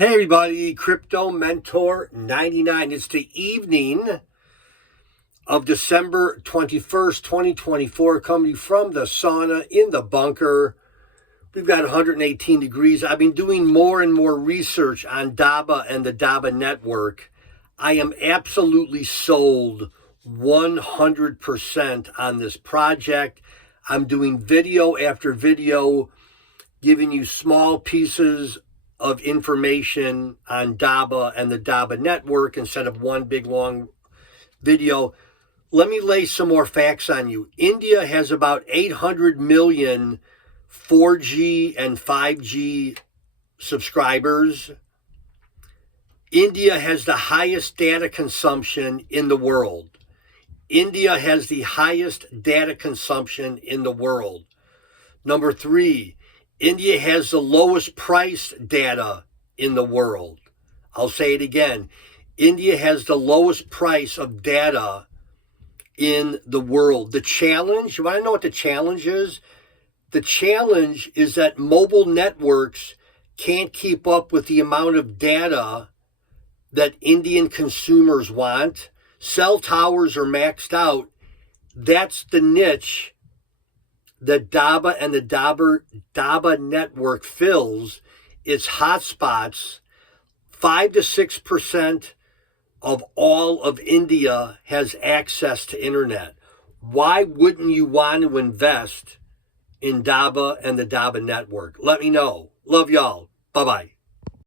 Hey everybody, Crypto Mentor 99. It's the evening of December 21st, 2024, coming from the sauna in the bunker. We've got 118 degrees. I've been doing more and more research on Dabba and the Dabba network. I am absolutely sold 100% on this project. I'm doing video after video, giving you small pieces of information on Dabba and the Dabba network instead of one big long video. Let me lay some more facts on you. India has about 800 million 4G and 5G subscribers. India has the highest data consumption in the world. India has the highest data consumption in the world. Number three, India has the lowest priced data in the world. I'll say it again. India has the lowest price of data in the world. The challenge, you want to know what the challenge is? The challenge is that mobile networks can't keep up with the amount of data that Indian consumers want. Cell towers are maxed out. That's the niche that Dabba and the Dabba network fills. Its hotspots. 5 to 6% of all of India has access to internet. Why wouldn't you want to invest in Dabba and the Dabba network? Let me know. Love y'all. Bye-bye.